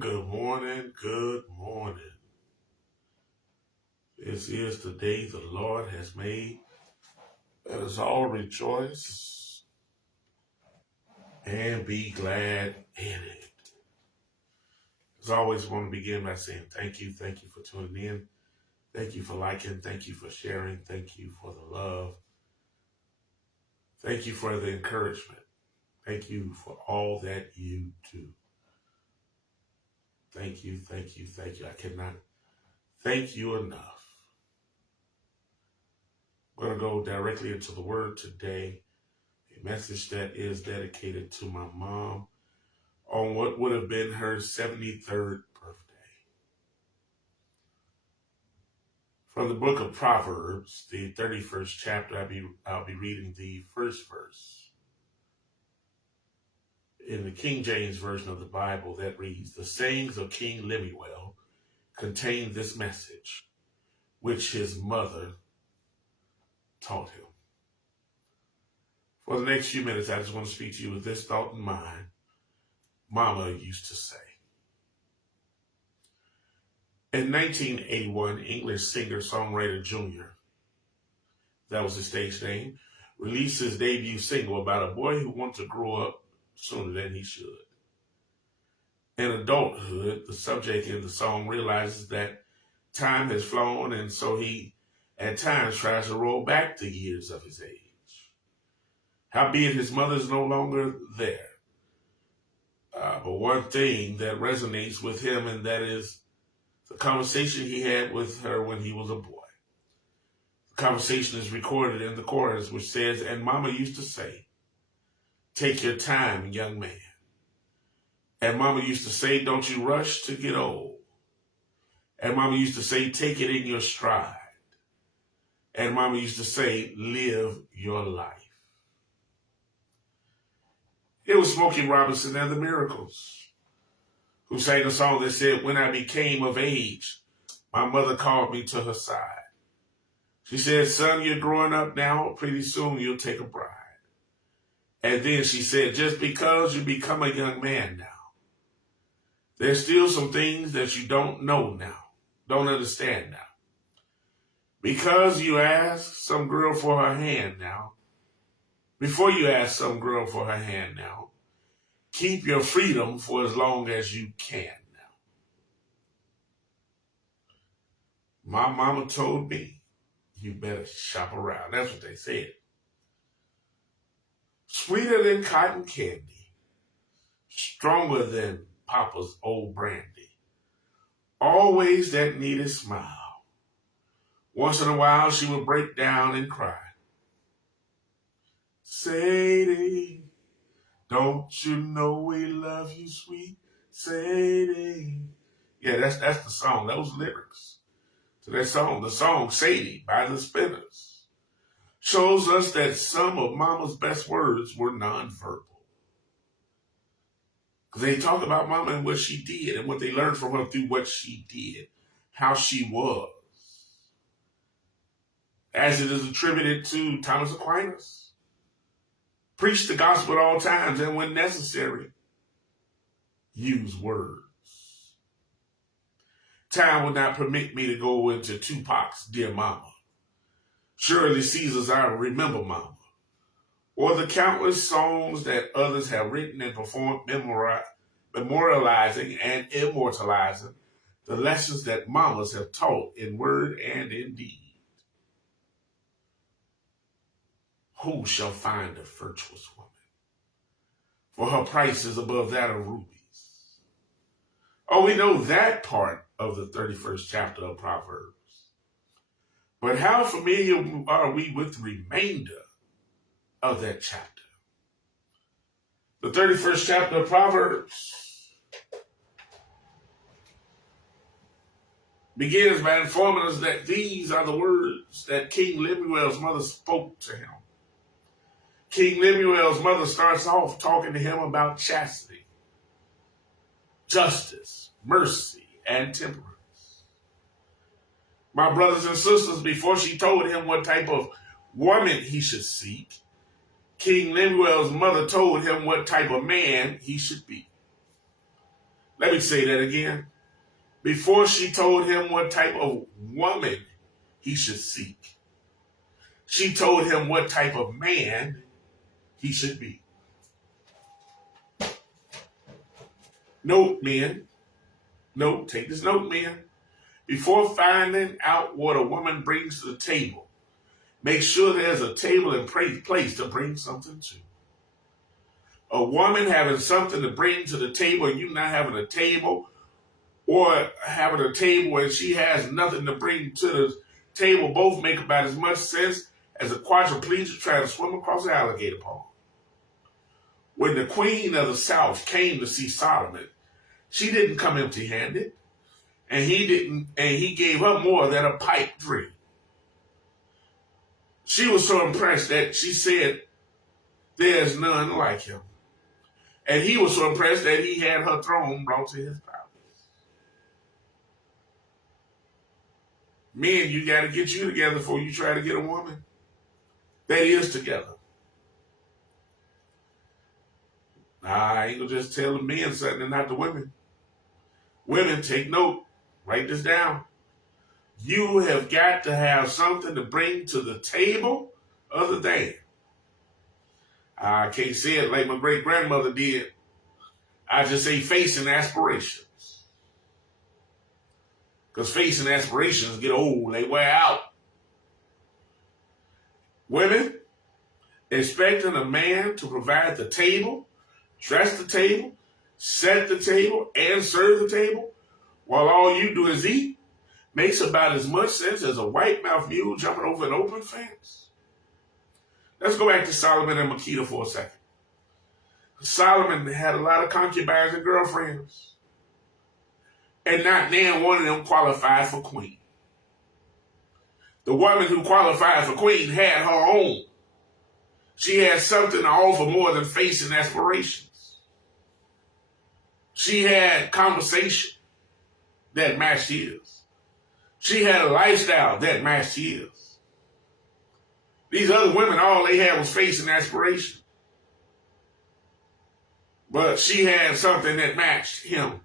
good morning, good morning. This is the day the Lord has made. Let us all rejoice and be glad in it. As always, I want to begin by saying thank you. Thank you for tuning in. Thank you for liking. Thank you for sharing. Thank you for the love. Thank you for the encouragement. Thank you for all that you do. Thank you, thank you, thank you. I cannot thank you enough. I'm going to go directly into the word today, a message that is dedicated to my mom on what would have been her 73rd birthday. From the book of Proverbs, the 31st chapter, I'll be reading the first verse. In the King James Version of the Bible, that reads, "The sayings of King Lemuel contain this message, which his mother taught him." For the next few minutes, I just want to speak to you with this thought in mind. Mama used to say. In 1981, English singer-songwriter Junior, that was his stage name, released his debut single about a boy who wants to grow up sooner than he should. In adulthood, the subject in the song realizes that time has flown, and so he at times tries to roll back the years of his age. Howbeit his mother is no longer there. But one thing that resonates with him, and that is the conversation he had with her when he was a boy. The conversation is recorded in the chorus, which says, "And Mama used to say, 'Take your time, young man.' And Mama used to say, 'Don't you rush to get old.' And Mama used to say, 'Take it in your stride.' And Mama used to say, 'Live your life.'" It was Smokey Robinson and the Miracles who sang a song that said, "When I became of age, my mother called me to her side. She said, 'Son, you're growing up now. Pretty soon you'll take a bride.' And then she said, 'Just because you become a young man now, there's still some things that you don't know now, don't understand now. Because you ask some girl for her hand now, before you ask some girl for her hand now, keep your freedom for as long as you can now.'" My mama told me, "You better shop around." That's what they said. Sweeter than cotton candy, stronger than Papa's old brandy, always that needed smile. Once in a while she would break down and cry. "Sadie, don't you know we love you, sweet Sadie?" Yeah, that's the song. Those lyrics to that song. The song "Sadie" by the Spinners shows us that some of Mama's best words were nonverbal. Because they talk about Mama and what she did and what they learned from her through what she did, how she was. As it is attributed to Thomas Aquinas, preach the gospel at all times, and when necessary, use words. Time would not permit me to go into Tupac's "Dear Mama," Shirley Caesar's "I Remember Mama," or the countless songs that others have written and performed, memorializing and immortalizing the lessons that mamas have taught in word and in deed. Who shall find a virtuous woman? For her price is above that of rubies. Oh, we know that part of the 31st chapter of Proverbs. But how familiar are we with the remainder of that chapter? The 31st chapter of Proverbs begins by informing us that these are the words that King Lemuel's mother spoke to him. King Lemuel's mother starts off talking to him about chastity, justice, mercy, and temperance. My brothers and sisters, before she told him what type of woman he should seek, King Lemuel's mother told him what type of man he should be. Let me say that again. Before she told him what type of woman he should seek, she told him what type of man he should be. Note, men. Note, take this note, men. Before finding out what a woman brings to the table, make sure there's a table and place to bring something to. A woman having something to bring to the table and you not having a table, or having a table and she has nothing to bring to the table, both make about as much sense as a quadriplegic trying to swim across the alligator pond. When the queen of the south came to see Solomon, she didn't come empty-handed, and he gave her more than a pipe dream. She was so impressed that she said, "There's none like him." And he was so impressed that he had her throne brought to his palace. Men, you got to get you together before you try to get a woman that is together. I ain't gonna just tell the men something and not the women. Women, take note. Write this down. You have got to have something to bring to the table other than. I can't say it like my great-grandmother did. I just say faith and aspirations. Because faith and aspirations get old. They wear out. Women, expecting a man to provide the table, dress the table, set the table, and serve the table, while all you do is eat, makes about as much sense as a white-mouthed mule jumping over an open fence. Let's go back to Solomon and Makita for a second. Solomon had a lot of concubines and girlfriends, and not now one of them qualified for queen. The woman who qualified for queen had her own. She had something to offer more than faith and aspirations. She had conversation that matched his. She had a lifestyle that matched his. These other women, all they had was faith and aspiration. But she had something that matched him.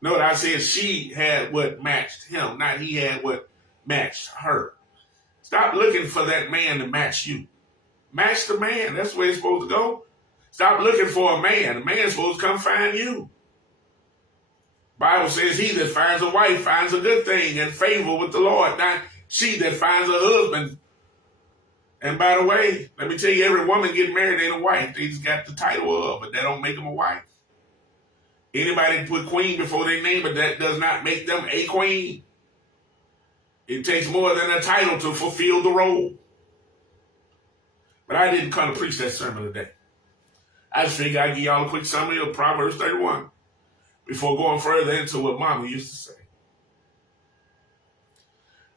Note I said she had what matched him, not he had what matched her. Stop looking for that man to match you. Match the man. That's where it's supposed to go. Stop looking for a man. The man's supposed to come find you. Bible says he that finds a wife finds a good thing and favor with the Lord, not she that finds a husband. And by the way, let me tell you, every woman getting married ain't a wife. They just got the title of, but that don't make them a wife. Anybody can put queen before their name, but that does not make them a queen. It takes more than a title to fulfill the role. But I didn't come to preach that sermon today. I just figured I'd give y'all a quick summary of Proverbs 31 before going further into what Momma used to say.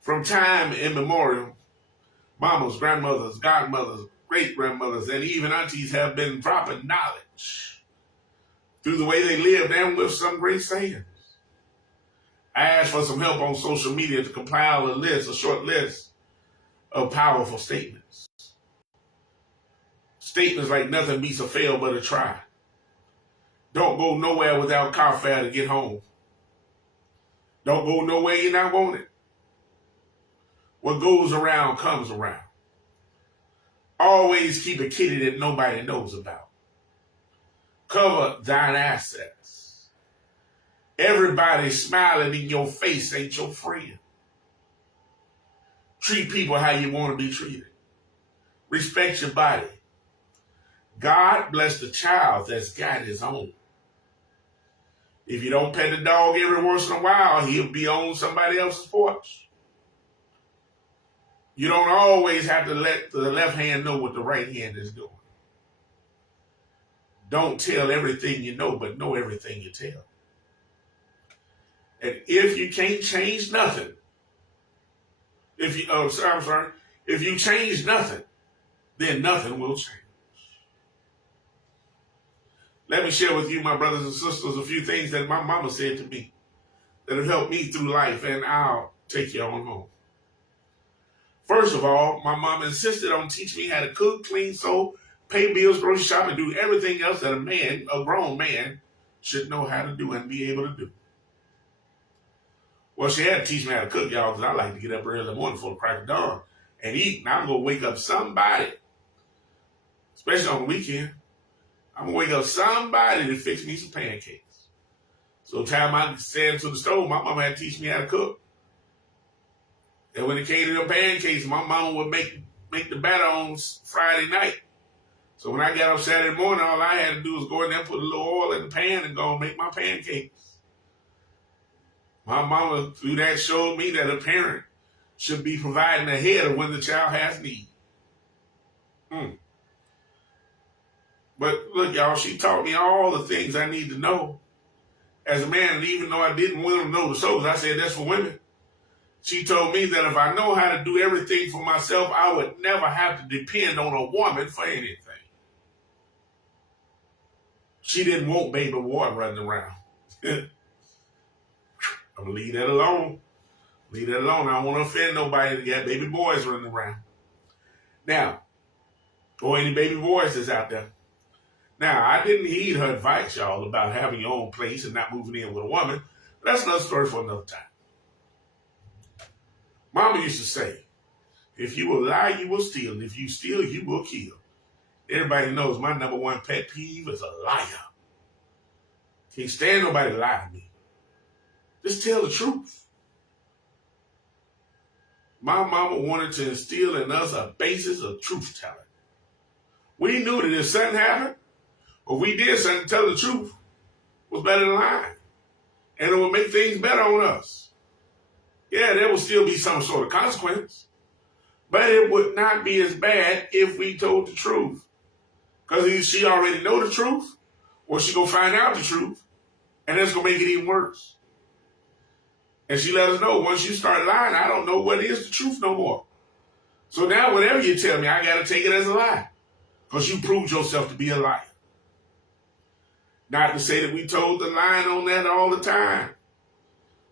From time immemorial, mamas, grandmothers, godmothers, great-grandmothers, and even aunties have been dropping knowledge through the way they lived and with some great sayings. I asked for some help on social media to compile a short list of powerful statements. Statements like nothing beats a fail but a try. Don't go nowhere without car fare to get home. Don't go nowhere you're not wanted. What goes around comes around. Always keep a kitty that nobody knows about. Cover thine assets. Everybody smiling in your face ain't your friend. Treat people how you want to be treated. Respect your body. God bless the child that's got his own. If you don't pet the dog every once in a while, he'll be on somebody else's porch. You don't always have to let the left hand know what the right hand is doing. Don't tell everything you know, but know everything you tell. And if you can't change nothing, if you change nothing, then nothing will change. Let me share with you, my brothers and sisters, a few things that my mama said to me that have helped me through life, and I'll take you on home. First of all, my mom insisted on teaching me how to cook, clean, sew, pay bills, grocery shop, and do everything else that a grown man, should know how to do and be able to do. Well, she had to teach me how to cook, y'all, because I like to get up early in the morning before the crack of dawn and eat. And I'm going to wake up somebody, especially on the weekend. I'm going to wake up somebody to fix me some pancakes. So the time I sat to the stove, my mama had to teach me how to cook. And when it came to them pancakes, my mama would make the batter on Friday night. So when I got up Saturday morning, all I had to do was go in there, put a little oil in the pan, and go and make my pancakes. My mama, through that, showed me that a parent should be providing ahead of when the child has need. But look, y'all, she taught me all the things I need to know as a man. And even though I didn't want to know the souls, I said that's for women. She told me that if I know how to do everything for myself, I would never have to depend on a woman for anything. She didn't want baby boy running around. I'm going to leave that alone. Leave that alone. I don't want to offend nobody that got baby boys running around. Now, or any baby boys that's out there. Now, I didn't heed her advice, y'all, about having your own place and not moving in with a woman. But that's another story for another time. Mama used to say, if you will lie, you will steal. And if you steal, you will kill. Everybody knows my number one pet peeve is a liar. Can't stand nobody lie to me. Just tell the truth. My mama wanted to instill in us a basis of truth telling. We knew that if something happened, or we did something, tell the truth was better than lying. And it would make things better on us. Yeah, there will still be some sort of consequence. But it would not be as bad if we told the truth. Because either she already know the truth, or she going to find out the truth, and that's going to make it even worse. And she let us know, once you start lying, I don't know what is the truth no more. So now whatever you tell me, I got to take it as a lie. Because you proved yourself to be a liar. Not to say that we told the line on that all the time.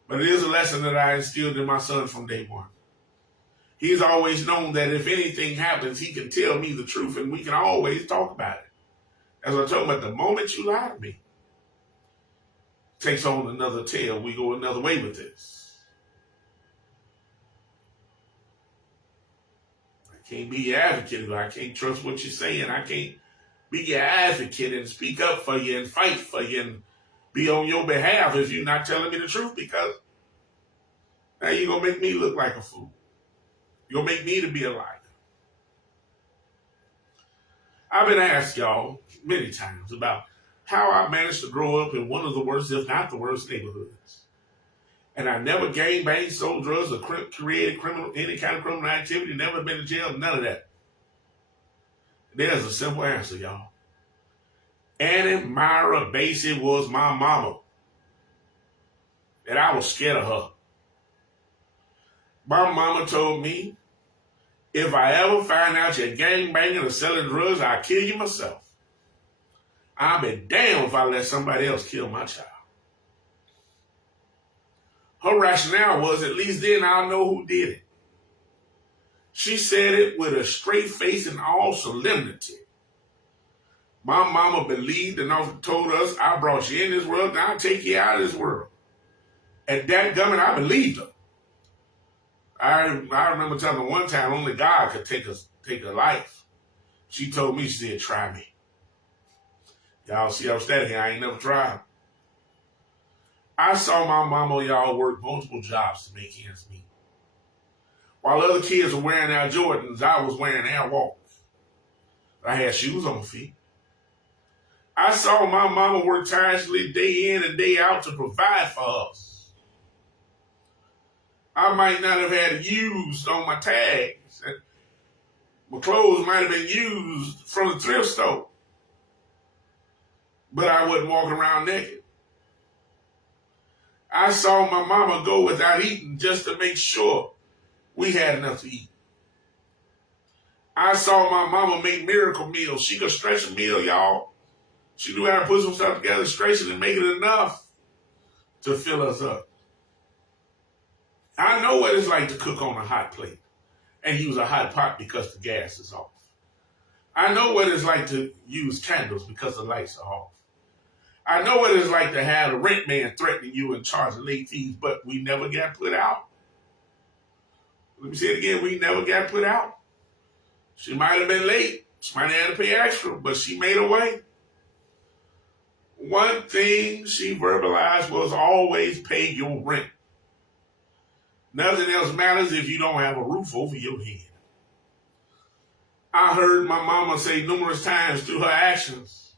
But it is a lesson that I instilled in my son from day one. He's always known that if anything happens, he can tell me the truth and we can always talk about it. As I told him, at the moment you lie to me, takes on another tail. We go another way with this. I can't be your advocate if I can't trust what you're saying. I can't be your advocate and speak up for you and fight for you and be on your behalf if you're not telling me the truth, because now you're going to make me look like a fool. You're going to make me to be a liar. I've been asked, y'all, many times about how I managed to grow up in one of the worst, if not the worst, neighborhoods. And I never gangbanged, sold drugs, or created any kind of criminal activity, never been to jail, none of that. There's a simple answer, y'all. Annie Myra Basey was my mama. And I was scared of her. My mama told me, if I ever find out you're gangbanging or selling drugs, I'll kill you myself. I'll be damned if I let somebody else kill my child. Her rationale was, at least then I'll know who did it. She said it with a straight face and all solemnity. My mama believed and also told us, I brought you in this world, now I'll take you out of this world. At that gummit, I believed her. I remember telling her one time, only God could take a life. She told me, she said, try me. Y'all see, I'm standing here, I ain't never tried. I saw my mama, y'all, work multiple jobs to make ends meet. While other kids were wearing Air Jordans, I was wearing Air Walkers. I had shoes on my feet. I saw my mama work tirelessly day in and day out to provide for us. I might not have had used on my tags. My clothes might have been used from the thrift store. But I wasn't walking around naked. I saw my mama go without eating just to make sure we had enough to eat. I saw my mama make miracle meals. She could stretch a meal, y'all. She knew how to put some stuff together, stretch it, and make it enough to fill us up. I know what it's like to cook on a hot plate and use a hot pot because the gas is off. I know what it's like to use candles because the lights are off. I know what it's like to have a rent man threatening you and charging late fees, but we never got put out. Let me say it again, we never got put out. She might have been late. She might have had to pay extra, but she made a way. One thing she verbalized was always pay your rent. Nothing else matters if you don't have a roof over your head. I heard my mama say numerous times through her actions,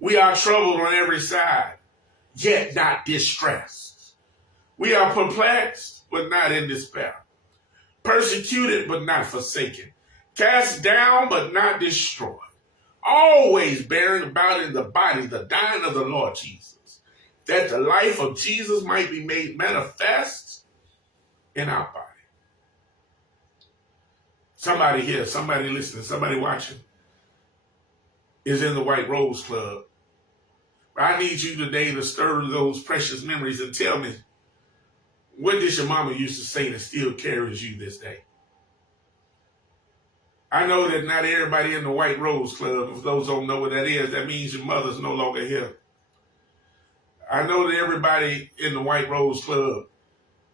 we are troubled on every side, yet not distressed. We are perplexed, but not in despair. Persecuted, but not forsaken. Cast down, but not destroyed. Always bearing about in the body the dying of the Lord Jesus, that the life of Jesus might be made manifest in our body. Somebody here, somebody listening, somebody watching is in the White Rose Club. I need you today to stir those precious memories and tell me, what did your mama used to say that still carries you this day? I know that not everybody in the White Rose Club, if those don't know what that is, that means your mother's no longer here. I know that everybody in the White Rose Club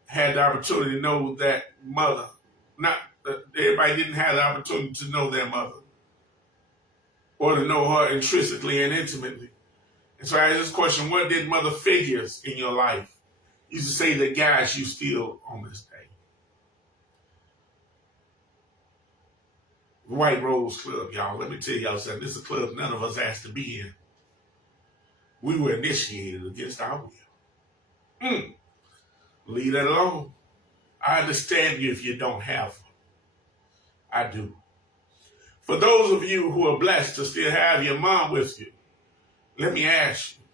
had the opportunity to know that mother. Not everybody didn't have the opportunity to know their mother or to know her intrinsically and intimately. And so I ask this question, what did mother figures in your life used to say that guides you still on this day? White Rose Club, y'all. Let me tell y'all something. This is a club none of us asked to be in. We were initiated against our will. Leave that alone. I understand you if you don't have one. I do. For those of you who are blessed to still have your mom with you, let me ask you,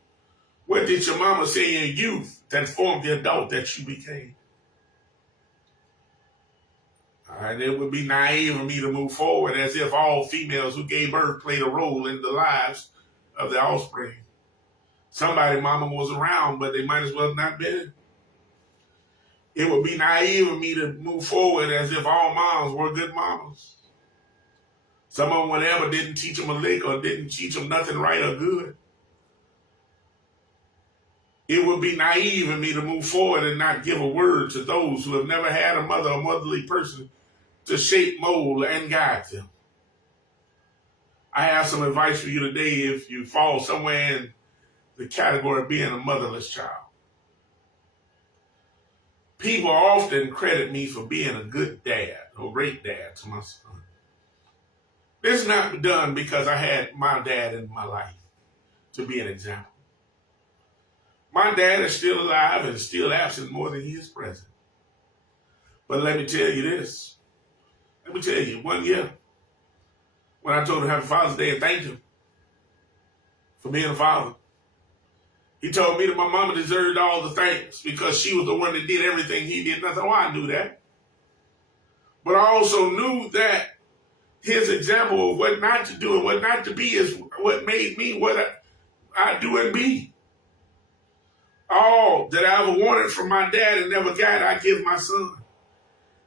what did your mama say in youth that formed the adult that you became? And it would be naive of me to move forward as if all females who gave birth played a role in the lives of their offspring. Somebody mama was around, but they might as well not been. It would be naive of me to move forward as if all moms were good mamas. Some of them, whatever, didn't teach them a lick or didn't teach them nothing right or good. It would be naive of me to move forward and not give a word to those who have never had a mother or motherly person to shape, mold, and guide them. I have some advice for you today if you fall somewhere in the category of being a motherless child. People often credit me for being a good dad or great dad to my son. This is not done because I had my dad in my life to be an example. My dad is still alive and still absent more than he is present. But let me tell you this. Let me tell you, one year, when I told him Happy Father's Day and thanked him for being a father, he told me that my mama deserved all the thanks because she was the one that did everything he did nothing. Oh, I knew that. But I also knew that his example of what not to do and what not to be is what made me what I do and be. All that I ever wanted from my dad and never got, I give my son.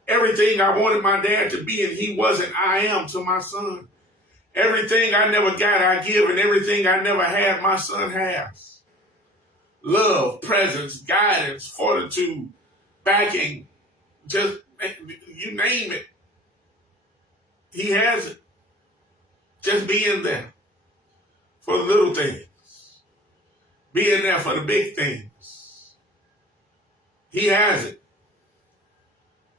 Everything I wanted my dad to be and he wasn't, I am to my son. Everything I never got, I give, and everything I never had, my son has. Love, presence, guidance, fortitude, backing, just you name it. He has it. Just being there for the little things. Being there for the big things. He has it.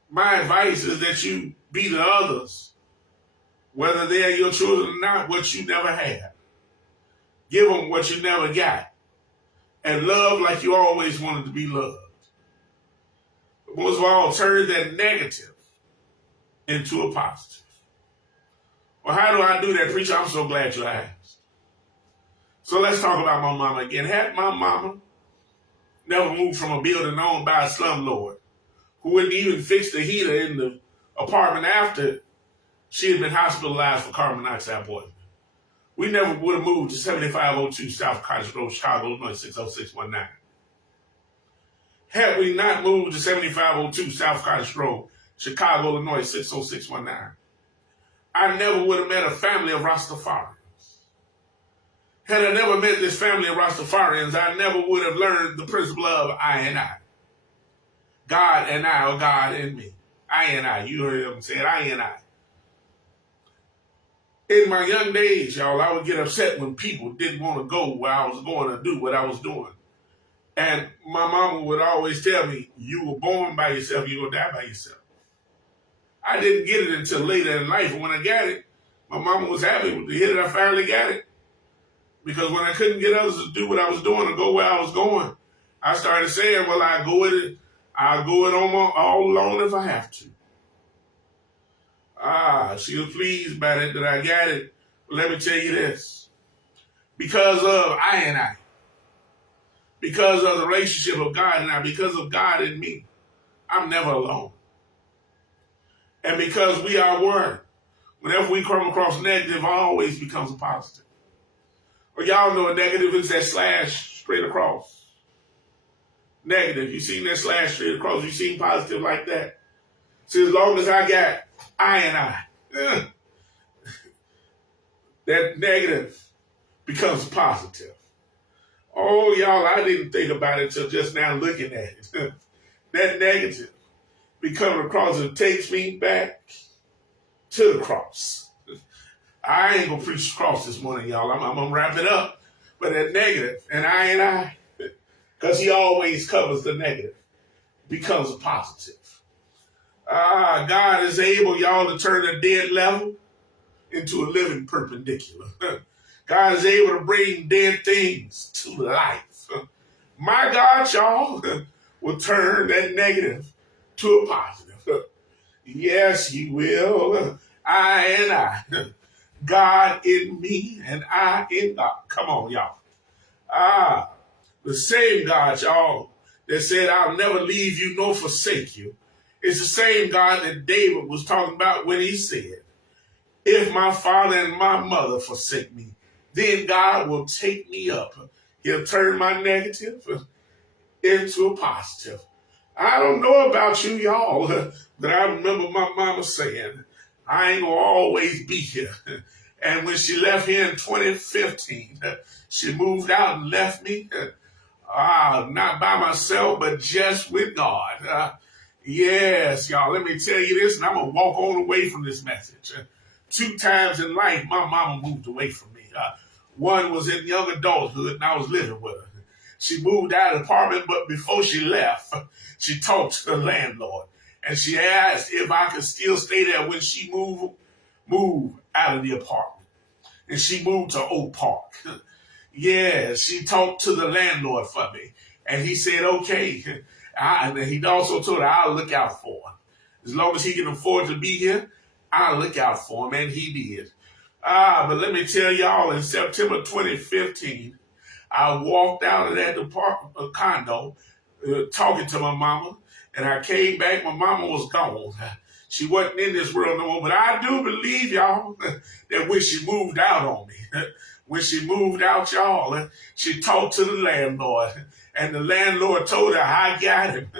My advice is that you be to others, whether they are your children or not, what you never had. Give them what you never got. And love like you always wanted to be loved. But most of all, turn that negative into a positive. Well, how do I do that, preacher? I'm so glad you asked. So let's talk about my mama again. Had my mama never moved from a building owned by a slumlord who wouldn't even fix the heater in the apartment after she had been hospitalized for carbon monoxide poisoning, we never would have moved to 7502 South Cottage Road, Chicago, Illinois, 60619. Had we not moved to 7502 South Cottage Road, Chicago, Illinois, 60619, I never would have met a family of Rastafarians. Had I never met this family of Rastafarians, I never would have learned the principle of I and I. God and I, or God and me. I and I. You heard him say it, I and I. In my young days, y'all, I would get upset when people didn't want to go where I was going to do what I was doing. And my mama would always tell me, you were born by yourself, you're going to die by yourself. I didn't get it until later in life. And when I got it, my mama was happy with the hit that I finally got it. Because when I couldn't get others to do what I was doing or go where I was going, I started saying, well, I'll go it on my all alone if I have to. She was pleased by it that I got it. But let me tell you this. Because of I and I, because of the relationship of God and I, because of God and me, I'm never alone. And because we are one, whenever we come across negative, it always becomes a positive. Well, y'all know a negative is that slash straight across. Negative. You seen that slash straight across. You seen positive like that. So as long as I got I and I, that negative becomes positive. Oh, y'all, I didn't think about it until just now looking at it. That negative becoming a cross, it takes me back to the cross. I ain't going to preach the cross this morning, y'all. I'm going to wrap it up. But that negative, and I, because he always covers the negative, becomes a positive. God is able, y'all, to turn a dead level into a living perpendicular. God is able to bring dead things to life. My God, y'all, will turn that negative to a positive. Yes, he will. I and I. God in me and I in God. Come on, y'all. The same God, y'all, that said, I'll never leave you nor forsake you. It's the same God that David was talking about when he said, if my father and my mother forsake me, then God will take me up. He'll turn my negative into a positive. I don't know about you, y'all, but I remember my mama saying, I ain't going to always be here. And when she left here in 2015, she moved out and left me, not by myself, but just with God. Yes, y'all, let me tell you this, and I'm going to walk on away from this message. 2 times in life, my mama moved away from me. One was in young adulthood, and I was living with her. She moved out of the apartment, but before she left, she talked to the landlord. And she asked if I could still stay there when she moved out of the apartment. And she moved to Oak Park. Yeah, she talked to the landlord for me. And he said, okay. And he also told her, I'll look out for her. As long as he can afford to be here, I'll look out for him. And he did. But let me tell y'all, in September 2015, I walked out of that condo talking to my mama. And I came back, my mama was gone. She wasn't in this world no more. But I do believe, y'all, that when she moved out on me, when she moved out, y'all, she talked to the landlord. And the landlord told her, I got him.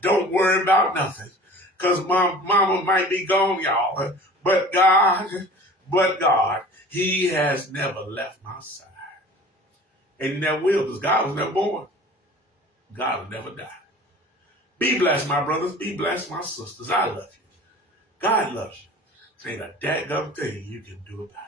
Don't worry about nothing. Because my mama might be gone, y'all. But God, he has never left my side. And he never will, because God was never born. God will never die. Be blessed, my brothers. Be blessed, my sisters. I love you. God loves you. There ain't a dadgum thing you can do about it.